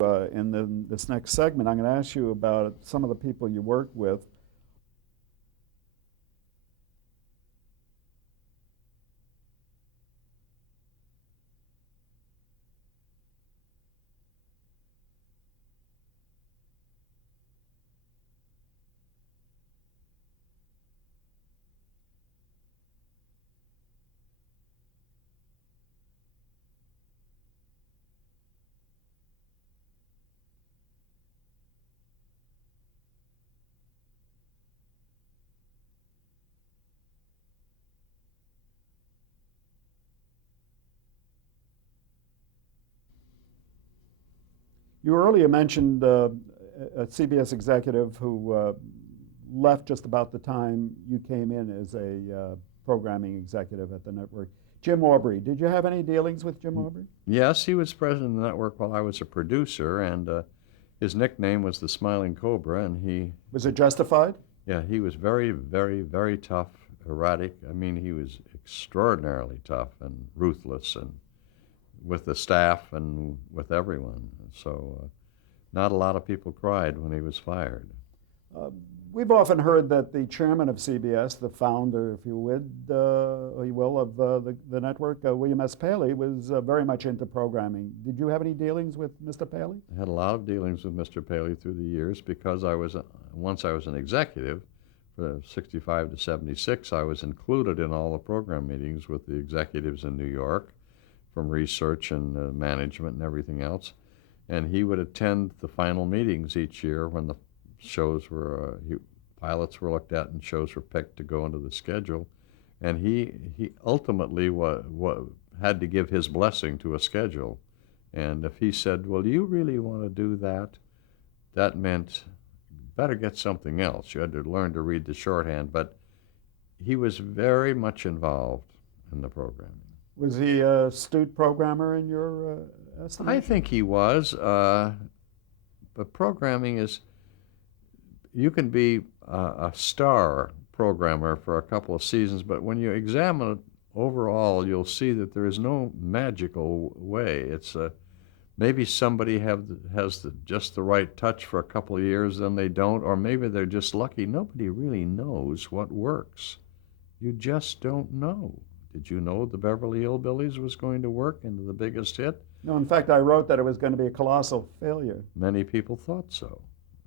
In this next segment, I'm going to ask you about some of the people you work with. You earlier mentioned a CBS executive who left just about the time you came in as a programming executive at the network. Jim Aubrey. Did you have any dealings with Jim Aubrey? Yes, he was president of the network while I was a producer, and his nickname was the Smiling Cobra, and he... Was it justified? Yeah, he was very, very, very tough, erratic. I mean, he was extraordinarily tough and ruthless, and with the staff and with everyone. So not a lot of people cried when he was fired. We've often heard that the chairman of CBS, the founder, if you would, or you will, of the network, William S. Paley, was very much into programming. Did you have any dealings with Mr. Paley? I had a lot of dealings with Mr. Paley through the years because once I was an executive, for 65 to 76, I was included in all the program meetings with the executives in New York, from research and management and everything else. And he would attend the final meetings each year when the shows were, pilots were looked at and shows were picked to go into the schedule. And he ultimately had to give his blessing to a schedule. And if he said, well, do you really want to do that? That meant better get something else. You had to learn to read the shorthand. But he was very much involved in the programming. Was he a astute programmer in your estimation? I think he was. But programming is, you can be a star programmer for a couple of seasons, but when you examine it overall, you'll see that there is no magical way. It's maybe somebody has just the right touch for a couple of years, then they don't, or maybe they're just lucky. Nobody really knows what works. You just don't know. Did you know the Beverly Hillbillies was going to work into the biggest hit? No, in fact, I wrote that it was going to be a colossal failure. Many people thought so.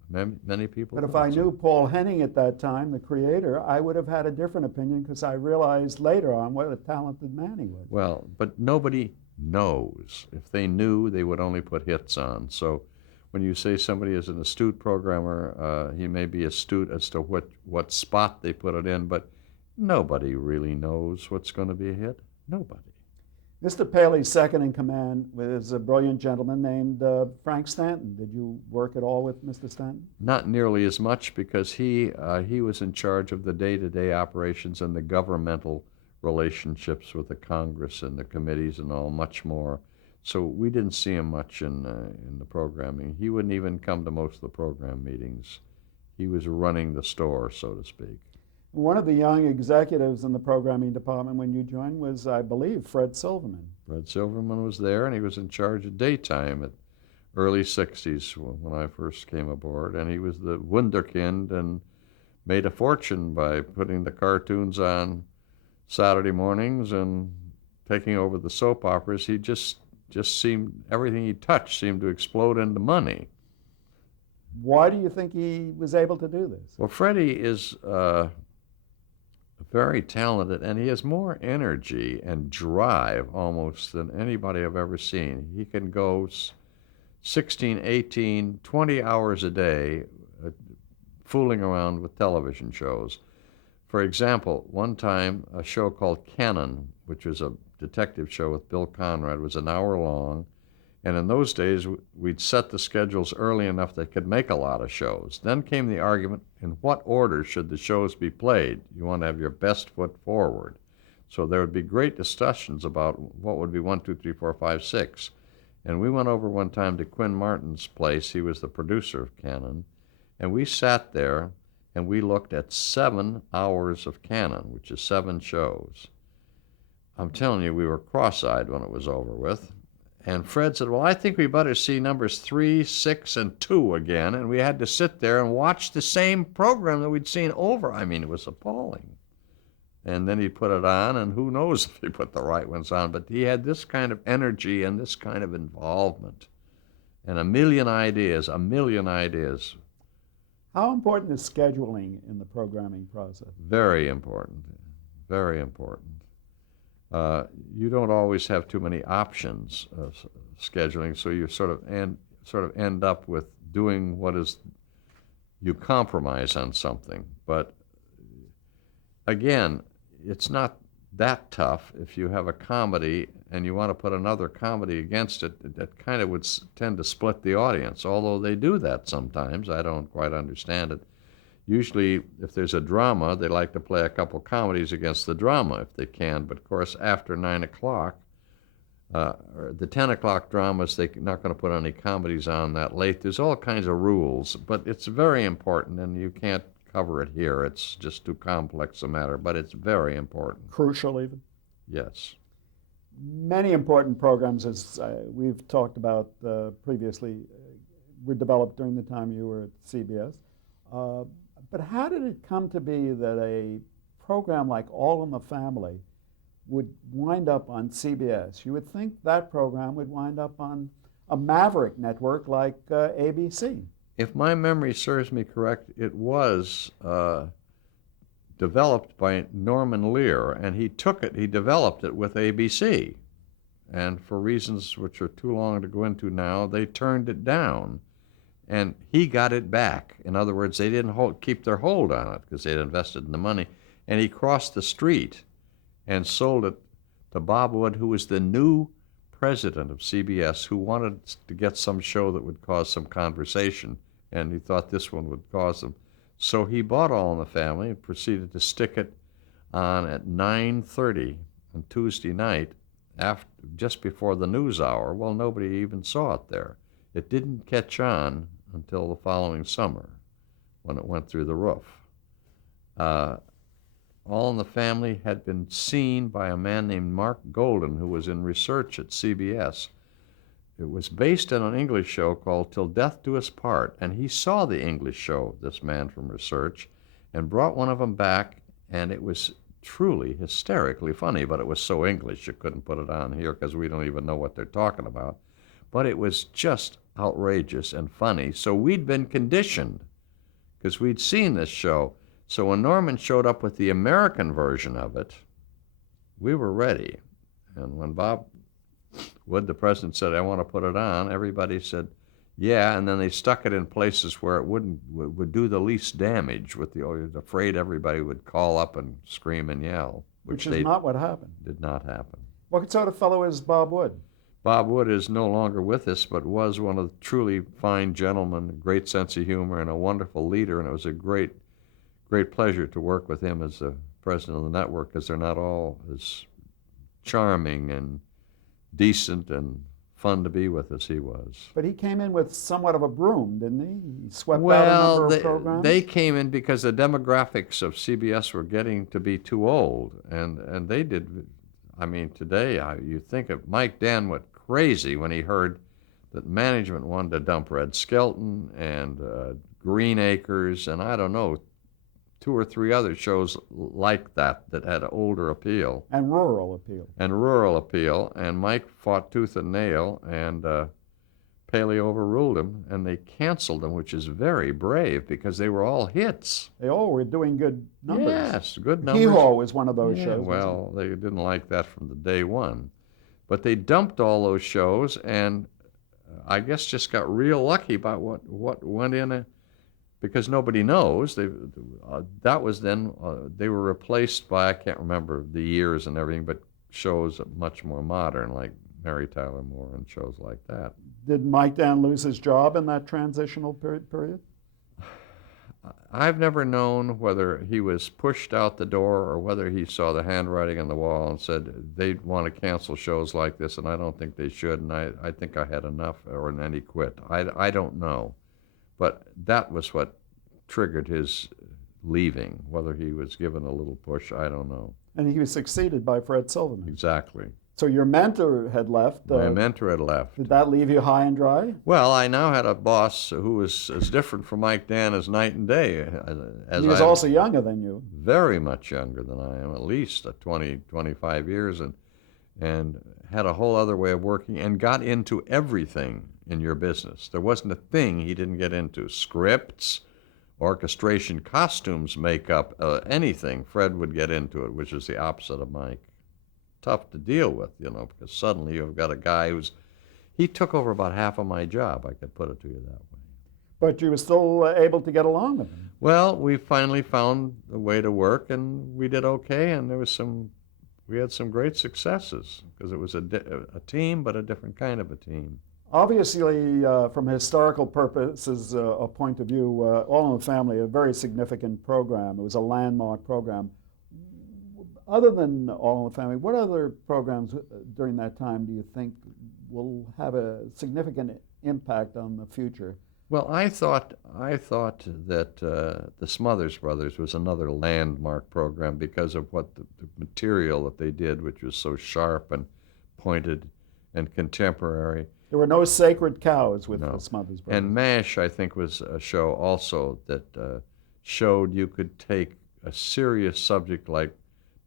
Many people But if I knew Paul Henning at that time, the creator, I would have had a different opinion because I realized later on what a talented man he was. Well, but nobody knows. If they knew, they would only put hits on. So when you say somebody is an astute programmer, he may be astute as to what spot they put it in, but nobody really knows what's going to be a hit. Nobody. Mr. Paley's second in command was a brilliant gentleman named Frank Stanton. Did you work at all with Mr. Stanton? Not nearly as much because he was in charge of the day-to-day operations and the governmental relationships with the Congress and the committees and all, much more. So we didn't see him much in the programming. He wouldn't even come to most of the program meetings. He was running the store, so to speak. One of the young executives in the programming department when you joined was, I believe, Fred Silverman. Fred Silverman was there, and he was in charge of daytime at early 60s when I first came aboard, and he was the wunderkind and made a fortune by putting the cartoons on Saturday mornings and taking over the soap operas. He just seemed, everything he touched seemed to explode into money. Why do you think he was able to do this? Well, Freddie is very talented, and he has more energy and drive almost than anybody I've ever seen. He can go 16, 18, 20 hours a day fooling around with television shows. For example, one time a show called Cannon, which was a detective show with Bill Conrad, was an hour long. And in those days, we'd set the schedules early enough they could make a lot of shows. Then came the argument, in what order should the shows be played? You want to have your best foot forward. So there would be great discussions about what would be 1, 2, 3, 4, 5, 6. And we went over one time to Quinn Martin's place. He was the producer of Cannon. And we sat there and we looked at 7 hours of Cannon, which is 7 shows. I'm telling you, we were cross-eyed when it was over with. And Fred said, well, I think we better see numbers 3, 6, and 2 again. And we had to sit there and watch the same program that we'd seen over. I mean, it was appalling. And then he put it on, and who knows if he put the right ones on. But he had this kind of energy and this kind of involvement and a million ideas. How important is scheduling in the programming process? Very important, very important. You don't always have too many options of scheduling, so you sort of end up with doing what is, you compromise on something. But again, it's not that tough if you have a comedy and you want to put another comedy against it. That kind of would tend to split the audience, although they do that sometimes. I don't quite understand it. Usually, if there's a drama, they like to play a couple comedies against the drama if they can. But of course, after 9 o'clock, or the 10 o'clock dramas, they're not going to put any comedies on that late. There's all kinds of rules, but it's very important, and you can't cover it here. It's just too complex a matter, but it's very important. Crucial, even? Yes. Many important programs, as we've talked about previously, were developed during the time you were at CBS. But how did it come to be that a program like All in the Family would wind up on CBS? You would think that program would wind up on a maverick network like ABC. If my memory serves me correct, it was developed by Norman Lear, and he developed it with ABC. And for reasons which are too long to go into now, they turned it down. And he got it back. In other words, they didn't keep their hold on it because they'd invested in the money. And he crossed the street and sold it to Bob Wood, who was the new president of CBS, who wanted to get some show that would cause some conversation. And he thought this one would cause them. So he bought All in the Family and proceeded to stick it on at 9:30 on Tuesday night, just before the news hour. Well, nobody even saw it there. It didn't catch on until the following summer when it went through the roof. All in the Family had been seen by a man named Mark Golden, who was in research at CBS. It was based on an English show called Till Death Do Us Part, and he saw the English show, this man from research, and brought one of them back, and it was truly hysterically funny, but it was so English you couldn't put it on here because we don't even know what they're talking about. But it was just outrageous and funny. So we'd been conditioned because we'd seen this show. So when Norman showed up with the American version of it, we were ready. And when Bob Wood, the president, said, I want to put it on, everybody said, yeah. And then they stuck it in places where it would do the least damage. Afraid everybody would call up and scream and yell. Which is not what happened. Did not happen. What sort of fellow is Bob Wood? Bob Wood is no longer with us, but was one of the truly fine gentlemen, a great sense of humor, and a wonderful leader. And it was a great pleasure to work with him as the president of the network, because they're not all as charming and decent and fun to be with as he was. But he came in with somewhat of a broom, didn't he? He swept out a number of programs? They came in because the demographics of CBS were getting to be too old, and they did. I mean, today you think of Mike Dan went crazy when he heard that management wanted to dump Red Skelton and Green Acres and I don't know, 2 or 3 other shows like that had older appeal. And rural appeal. And Mike fought tooth and nail, and Paley overruled him, and they canceled them, which is very brave because they were all hits. They all were doing good numbers. Yes, good numbers. Hee-Haw was one of those shows. Well, they didn't like that from the day one. But they dumped all those shows, and I guess just got real lucky about what went in because nobody knows. That was then, they were replaced by, I can't remember the years and everything, but shows much more modern, like Mary Tyler Moore and shows like that. Did Mike Dan lose his job in that transitional period? I've never known whether he was pushed out the door or whether he saw the handwriting on the wall and said they'd want to cancel shows like this, and I don't think they should, and I think I had enough, and then he quit. I don't know. But that was what triggered his leaving. Whether he was given a little push, I don't know. And he was succeeded by Fred Silverman. Exactly. So your mentor had left. My mentor had left. Did that leave you high and dry? Well, I now had a boss who was as different from Mike Dan as night and day. As He was I'm also younger than you. very much younger than I am, at least 20, 25 years, and had a whole other way of working and got into everything in your business. There wasn't a thing he didn't get into. Scripts, orchestration, costumes, makeup, anything. Fred would get into it, which is the opposite of Mike. Tough to deal with, because suddenly you've got a guy he took over about half of my job, I could put it to you that way. But you were still able to get along with him. Well, we finally found a way to work, and we did okay, and we had some great successes, because it was a team, but a different kind of a team. Obviously, from historical purposes, a point of view, All in the Family, a very significant program. It was a landmark program. Other than All in the Family, what other programs during that time do you think will have a significant impact on the future? Well, I thought that the Smothers Brothers was another landmark program because of what the material that they did, which was so sharp and pointed and contemporary. There were no sacred cows with No. the Smothers Brothers. And MASH, I think, was a show also that showed you could take a serious subject like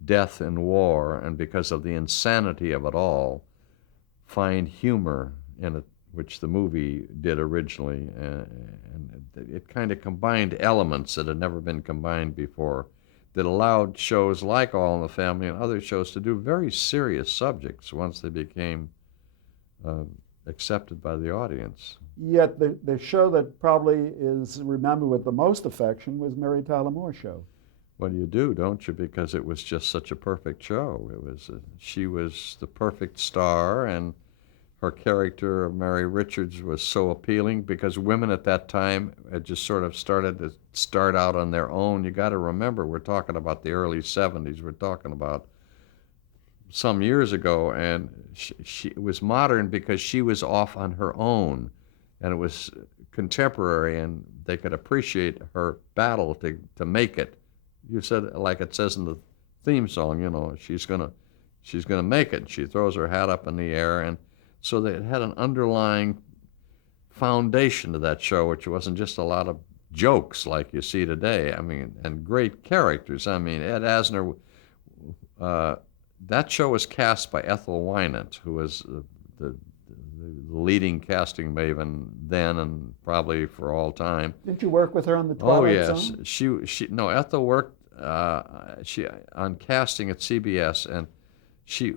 death and war, and because of the insanity of it all, find humor in it, which the movie did originally, and it kind of combined elements that had never been combined before, that allowed shows like All in the Family and other shows to do very serious subjects once they became accepted by the audience. Yet the show that probably is remembered with the most affection was Mary Tyler Moore's show. Well, you do, don't you? Because it was just such a perfect show. She was the perfect star, and her character of Mary Richards was so appealing because women at that time had just sort of started to start out on their own. You got to remember, we're talking about the early 70s. We're talking about some years ago, and she was modern because she was off on her own, and it was contemporary, and they could appreciate her battle to make it. You said, like it says in the theme song, she's gonna make it. She throws her hat up in the air, and so they had an underlying foundation to that show, which wasn't just a lot of jokes like you see today. I mean, and great characters. I mean, Ed Asner. That show was cast by Ethel Wynant, who was the leading casting maven then and probably for all time. Didn't you work with her on the Twilight Zone? No, Ethel worked on casting at CBS, and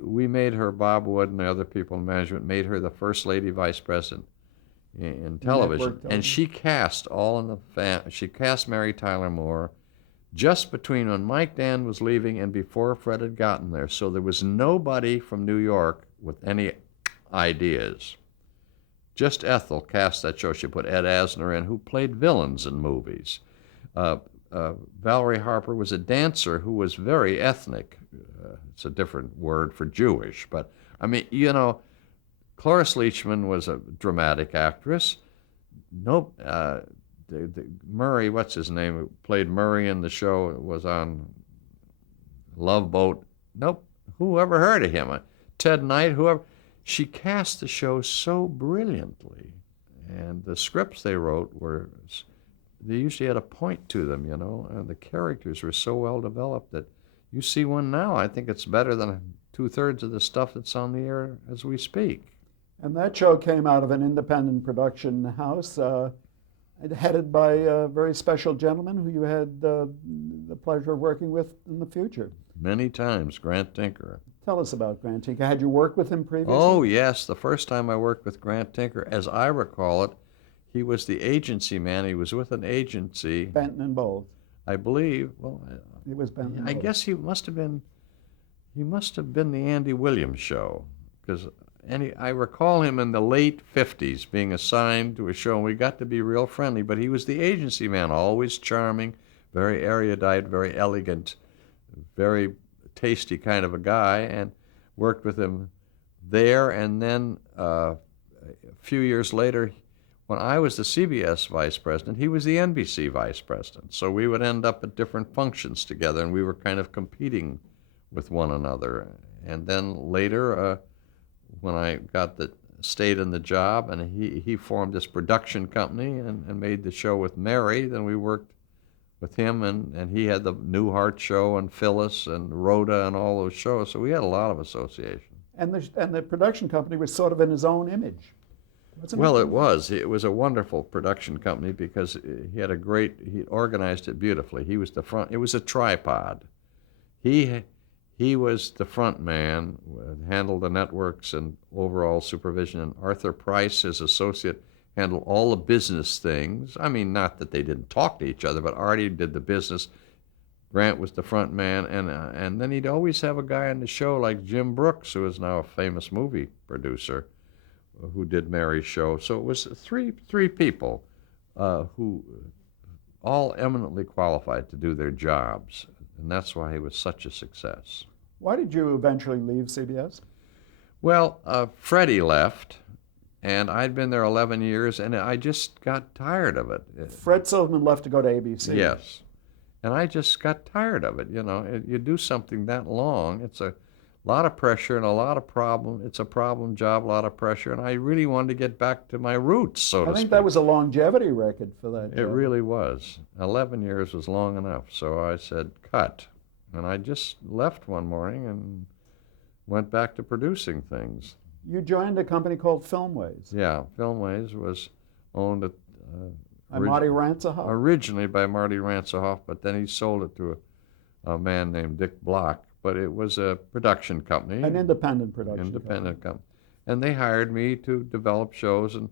we made her, Bob Wood and the other people in management made her the first lady vice president in television, and she cast she cast Mary Tyler Moore just between when Mike Dan was leaving and before Fred had gotten there. So there was nobody from New York with any ideas. Just Ethel cast that show. She put Ed Asner in, who played villains in movies. Valerie Harper was a dancer who was very ethnic. It's a different word for Jewish. But, I mean, Cloris Leachman was a dramatic actress. Murray, what's his name, who played Murray in the show, was on Love Boat. Nope, who ever heard of him? Ted Knight, whoever. She cast the show so brilliantly, and the scripts they wrote they usually had a point to them, and the characters were so well developed that you see one now, I think it's better than 2/3 of the stuff that's on the air as we speak. And that show came out of an independent production house headed by a very special gentleman who you had the pleasure of working with in the future. Many times, Grant Tinker. Tell us about Grant Tinker. Had you worked with him previously? Oh, yes. The first time I worked with Grant Tinker, as I recall it, he was the agency man. He was with an agency. Benton and Bowles. I believe. Well, it was Benton and I Bowles. guess he must have been the Andy Williams show, because I recall him in the late 50s being assigned to a show, and we got to be real friendly, but he was the agency man, always charming, very erudite, very elegant, very tasty kind of a guy, and worked with him there. And then a few years later, when I was the CBS vice president, he was the NBC vice president. So we would end up at different functions together, and we were kind of competing with one another. And then later, when I stayed in the job, and he formed this production company and made the show with Mary. Then we worked with him, and he had the Newhart show and Phyllis and Rhoda and all those shows. So we had a lot of association. And the production company was sort of in his own image, wasn't it? Well, it was. It was a wonderful production company because he organized it beautifully. He was the front. It was a tripod. He was the front man, handled the networks and overall supervision, and Arthur Price, his associate, handled all the business things. I mean, not that they didn't talk to each other, but Artie did the business. Grant was the front man, and then he'd always have a guy on the show like Jim Brooks, who is now a famous movie producer, who did Mary's show. So it was three people who all eminently qualified to do their jobs, and that's why he was such a success. Why did you eventually leave CBS? Well, Freddie left, and I'd been there 11 years, and I just got tired of it. Fred Silverman left to go to ABC. Yes, and I just got tired of it. You know, you do something that long, it's a lot of pressure and a lot of problem. It's a problem job, a lot of pressure, and I really wanted to get back to my roots, so to speak. I think that was a longevity record for that job. It really was. 11 years was long enough, so I said, cut. And I just left one morning and went back to producing things. You joined a company called Filmways. Yeah, Filmways was owned By Marty Ransohoff. Originally by Marty Ransohoff, but then he sold it to a man named Dick Block. But it was a production company. An independent production company. And they hired me to develop shows and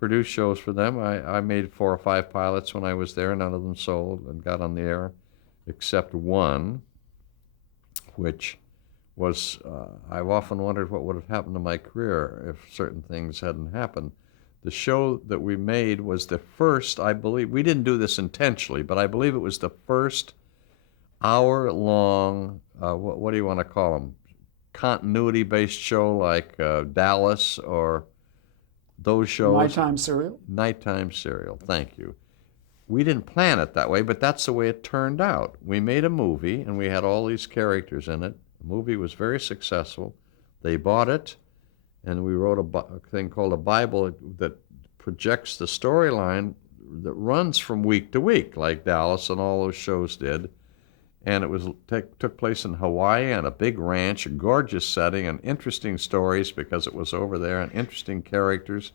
produce shows for them. I made 4 or 5 pilots when I was there. None of them sold and got on the air, except one, which was, I've often wondered what would have happened to my career if certain things hadn't happened. The show that we made was the first, I believe, we didn't do this intentionally, but I believe it was the first hour-long, what do you want to call them, continuity-based show like Dallas or those shows. Nighttime serial? Nighttime serial, thank you. We didn't plan it that way, but that's the way it turned out. We made a movie, and we had all these characters in it. The movie was very successful. They bought it, and we wrote a thing called a Bible that projects the storyline that runs from week to week, like Dallas and all those shows did. And it was took place in Hawaii on a big ranch, a gorgeous setting, and interesting stories because it was over there, and interesting characters.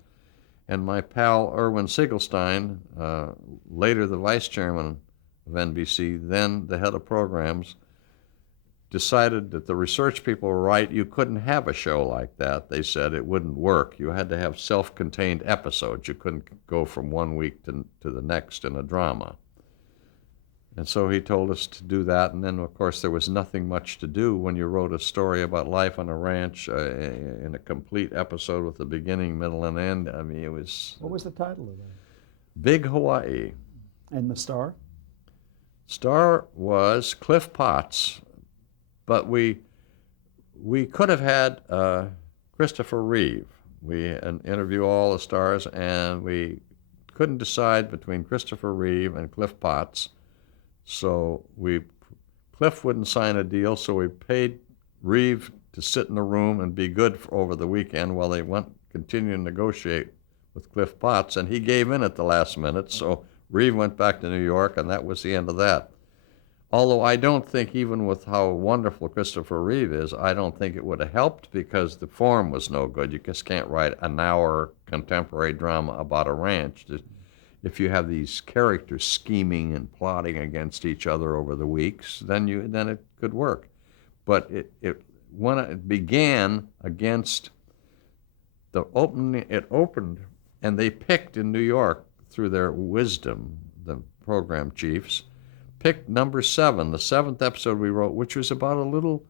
And my pal Irwin Siegelstein, later the vice chairman of NBC, then the head of programs, decided that the research people were right. You couldn't have a show like that. They said it wouldn't work. You had to have self-contained episodes. You couldn't go from one week to the next in a drama. And so he told us to do that, and then, of course, there was nothing much to do when you wrote a story about life on a ranch in a complete episode with a beginning, middle, and end. I mean, it was... What was the title of that? Big Hawaii. And the star? Star was Cliff Potts, but we could have had Christopher Reeve. We interview all the stars, and we couldn't decide between Christopher Reeve and Cliff Potts. So Cliff wouldn't sign a deal, so we paid Reeve to sit in the room and be good over the weekend while they continued to negotiate with Cliff Potts, and he gave in at the last minute, so Reeve went back to New York, and that was the end of that. Although I don't think, even with how wonderful Christopher Reeve is, I don't think it would have helped because the form was no good. You just can't write an hour contemporary drama about a ranch. If you have these characters scheming and plotting against each other over the weeks, then it could work. But when it began against the opening, it opened, and they picked in New York through their wisdom, the program chiefs, picked number 7, the 7th episode we wrote, which was about a little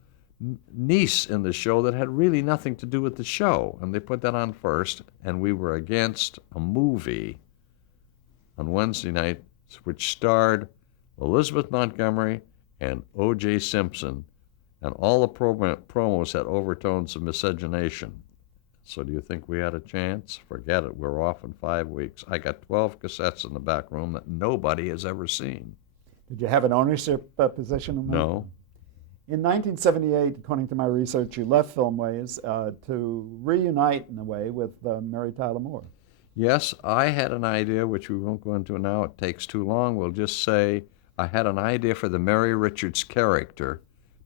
niece in the show that had really nothing to do with the show, and they put that on first, and we were against a movie on Wednesday night, which starred Elizabeth Montgomery and O.J. Simpson, and all the promos had overtones of miscegenation. So do you think we had a chance? Forget it. We're off in 5 weeks. I got 12 cassettes in the back room that nobody has ever seen. Did you have an ownership position in that? No. In 1978, according to my research, you left Filmways to reunite, in a way, with Mary Tyler Moore. Yes, I had an idea, which we won't go into now. It takes too long. We'll just say I had an idea for the Mary Richards character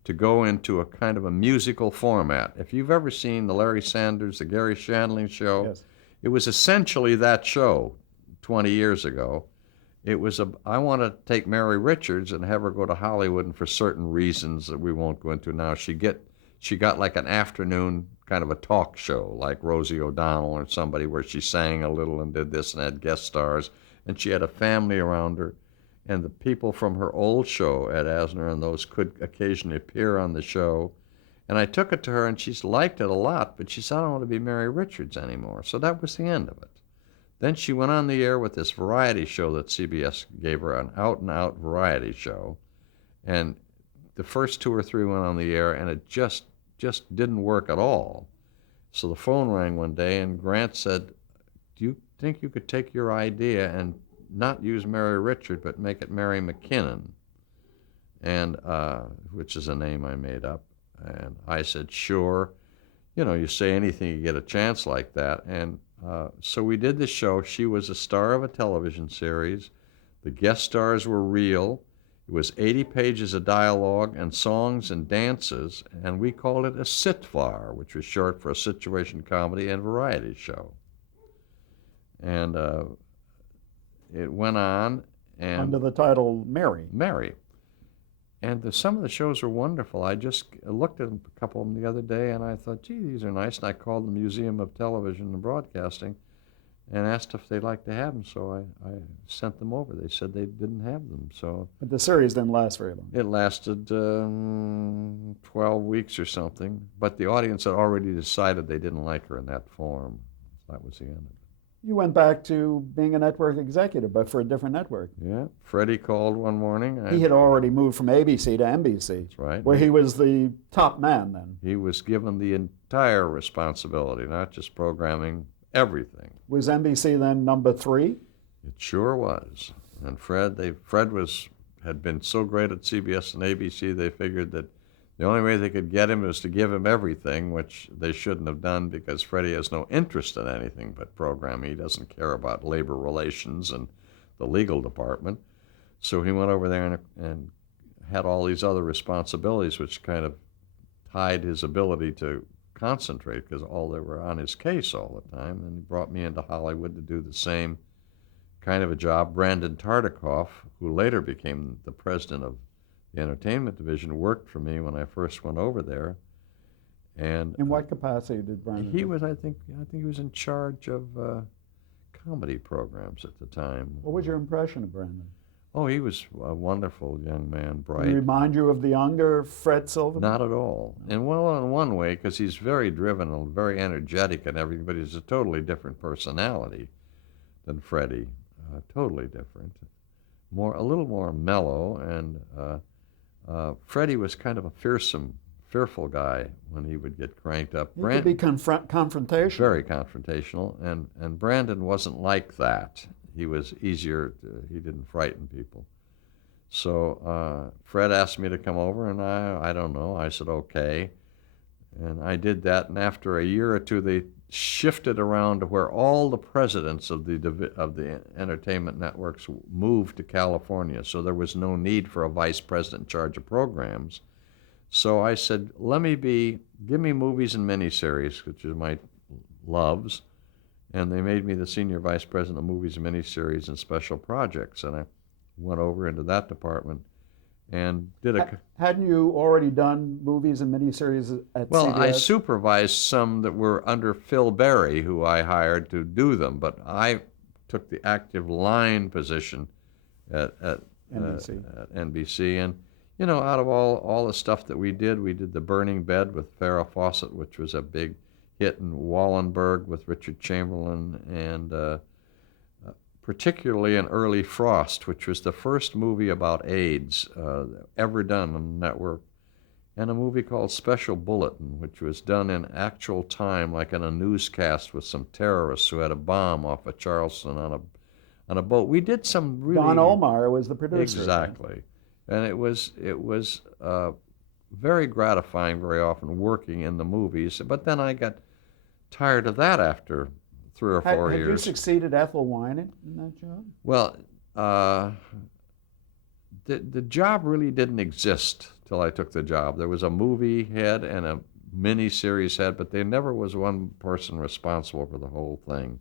to go into a kind of a musical format. If you've ever seen the Larry Sanders, the Gary Shandling show, Yes. it was essentially that show 20 years ago. I want to take Mary Richards and have her go to Hollywood, and for certain reasons that we won't go into now, she got like an afternoon kind of a talk show, like Rosie O'Donnell or somebody, where she sang a little and did this and had guest stars, and she had a family around her, and the people from her old show, Ed Asner and those, could occasionally appear on the show. And I took it to her, and she's liked it a lot, but she said, I don't want to be Mary Richards anymore. So that was the end of it. Then she went on the air with this variety show that CBS gave her, an out-and-out variety show. And the first 2 or 3 went on the air, and it just didn't work at all. So the phone rang one day, and Grant said, do you think you could take your idea and not use Mary Richard, but make it Mary McKinnon, and which is a name I made up? And I said, sure. You say anything, you get a chance like that. And so we did the show. She was a star of a television series. The guest stars were real. It was 80 pages of dialogue and songs and dances, and we called it a sitvar, which was short for a situation comedy and variety show. And it went on. And Under the title Mary. Mary. And some of the shows were wonderful. I just looked at a couple of them the other day, and I thought, gee, these are nice. And I called the Museum of Television and Broadcasting and asked if they'd like to have them. So I sent them over. They said they didn't have them. So But the series didn't last very long. it lasted 12 weeks or something. But the audience had already decided they didn't like her in that form. That was the end of it. You went back to being a network executive, but for a different network. Yeah. Freddie called one morning. He had already moved from ABC to NBC, That's right. where he was the top man then. He was given the entire responsibility, not just programming, everything. Was NBC then number 3? It sure was. And Fred had been so great at CBS and ABC, they figured that the only way they could get him was to give him everything, which they shouldn't have done, because Freddie has no interest in anything but programming. He doesn't care about labor relations and the legal department. So he went over there and had all these other responsibilities, which kind of tied his ability to concentrate, because they were on his case all the time. And he brought me into Hollywood to do the same kind of a job. Brandon Tartikoff, who later became the president of the entertainment division, worked for me when I first went over there. And In what capacity did Brandon? he was, I think he was in charge of comedy programs at the time. What was your impression of Brandon? Oh, he was a wonderful young man, bright. Did he remind you of the younger Fred Silverman? Not at all. And well, in one way, because he's very driven and very energetic and everything, but he's a totally different personality than Freddie. Totally different. A little more mellow, and Freddie was kind of a fearful guy when he would get cranked up. He could be confrontational. Very confrontational, and Brandon wasn't like that. He was easier. He didn't frighten people. So Fred asked me to come over, and I don't know. I said okay, and I did that. And after a year or two, they shifted around to where all the presidents of the entertainment networks moved to California. So there was no need for a vice president in charge of programs. So I said, give me movies and miniseries, which is my loves. And they made me the senior vice president of movies and miniseries and special projects. And I went over into that department and did Hadn't you already done movies and miniseries at Well, CBS? I supervised some that were under Phil Berry, who I hired to do them, but I took the active line position at NBC. And, out of all the stuff that we did The Burning Bed with Farrah Fawcett, which was a big hit, in Wallenberg with Richard Chamberlain, and particularly an Early Frost, which was the first movie about AIDS ever done on the network, and a movie called Special Bulletin, which was done in actual time, like in a newscast, with some terrorists who had a bomb off of Charleston on a boat. We did some really... Don Olmeyer was the producer. Exactly. And it was very gratifying very often working in the movies. But then I got tired of that after 3 or 4 Had you years. succeeded Ethel Wynant in that job? Well, the job really didn't exist till I took the job. There was a movie head and a mini-series head, but there never was one person responsible for the whole thing.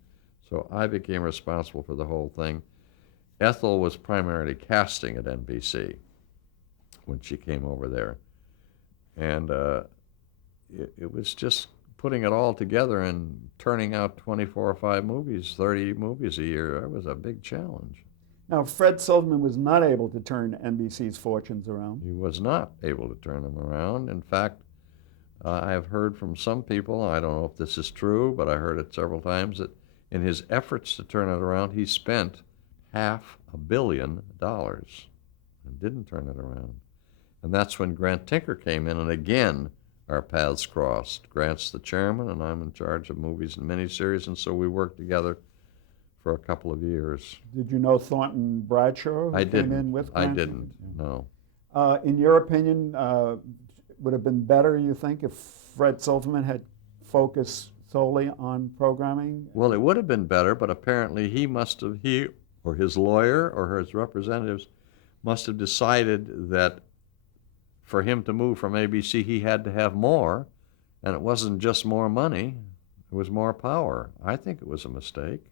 So I became responsible for the whole thing. Ethel was primarily casting at NBC when she came over there. And it was just putting it all together and turning out 24 or 5 movies, 30 movies a year. That was a big challenge. Now, Fred Silverman was not able to turn NBC's fortunes around. He was not able to turn them around. In fact, I have heard from some people, I don't know if this is true, but I heard it several times, that in his efforts to turn it around, he spent $500 million and didn't turn it around. And that's when Grant Tinker came in, and again, our paths crossed. Grant's the chairman, and I'm in charge of movies and miniseries, and so we worked together for a couple of years. Did you know Thornton Bradshaw, who I came didn't. in with I Grant? didn't, no. In your opinion, would it have been better, you think, if Fred Silverman had focused solely on programming? Well, it would have been better, but apparently he or his lawyer or his representatives must have decided that for him to move from ABC, he had to have more, and it wasn't just more money, it was more power. I think it was a mistake.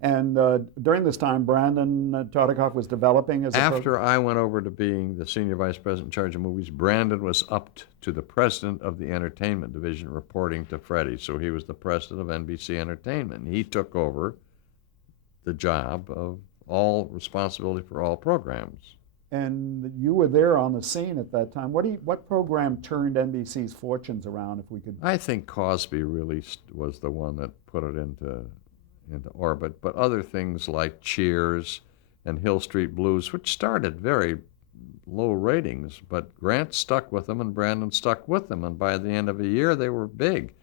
And during this time, Brandon Tartikoff was developing as a After I went over to being the senior vice president in charge of movies, Brandon was upped to the president of the entertainment division, reporting to Freddie. So he was the president of NBC Entertainment. He took over the job of all responsibility for all programs. And you were there on the scene at that time. What program turned NBC's fortunes around, if we could? I think Cosby really was the one that put it into orbit, but other things like Cheers and Hill Street Blues, which started very low ratings, but Grant stuck with them and Brandon stuck with them, and by the end of a year they were big.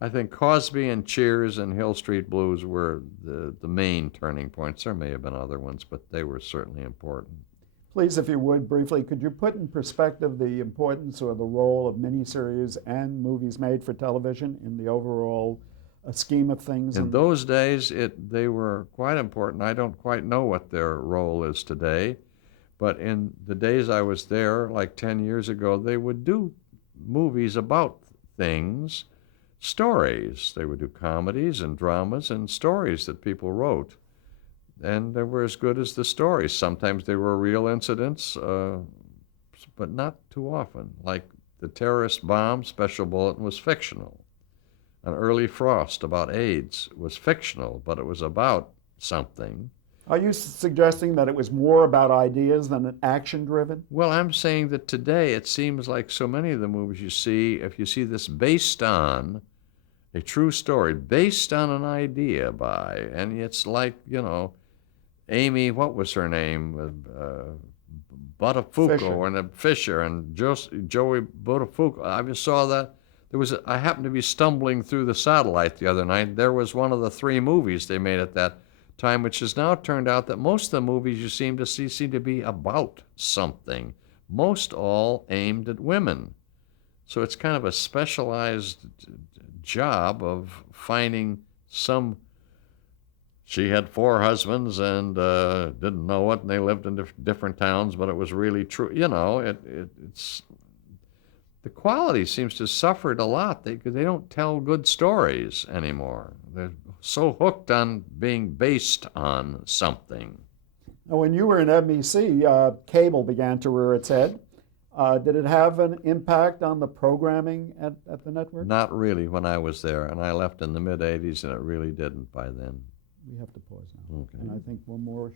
I think Cosby and Cheers and Hill Street Blues were the main turning points. There may have been other ones, but they were certainly important. Please, if you would, briefly, could you put in perspective the importance or the role of miniseries and movies made for television in the overall scheme of things? In those days, they were quite important. I don't quite know what their role is today, but in the days I was there, like 10 years ago, they would do movies about things, stories. They would do comedies and dramas and stories that people wrote. And they were as good as the stories. Sometimes they were real incidents, but not too often. Like the terrorist bomb, Special Bulletin, was fictional. An Early Frost about AIDS was fictional, but it was about something. Are you suggesting that it was more about ideas than action-driven? Well, I'm saying that today it seems like so many of the movies you see, if you see this based on a true story, based on an idea by, and it's like, Amy, what was her name? Buttafuoco and Fisher and Joey Buttafuoco. I just saw that. I happened to be stumbling through the satellite the other night. There was one of the 3 movies they made at that time, which has now turned out that most of the movies you seem to see seem to be about something. Most all aimed at women. So it's kind of a specialized job of finding some. She had 4 husbands and didn't know it, and they lived in different towns, but it was really true. It's the quality seems to have suffered a lot. They don't tell good stories anymore. They're so hooked on being based on something. Now, when you were in NBC, cable began to rear its head. Did it have an impact on the programming at the network? Not really when I was there, and I left in the mid-'80s, and it really didn't by then. We have to pause now. Okay. And I think one more.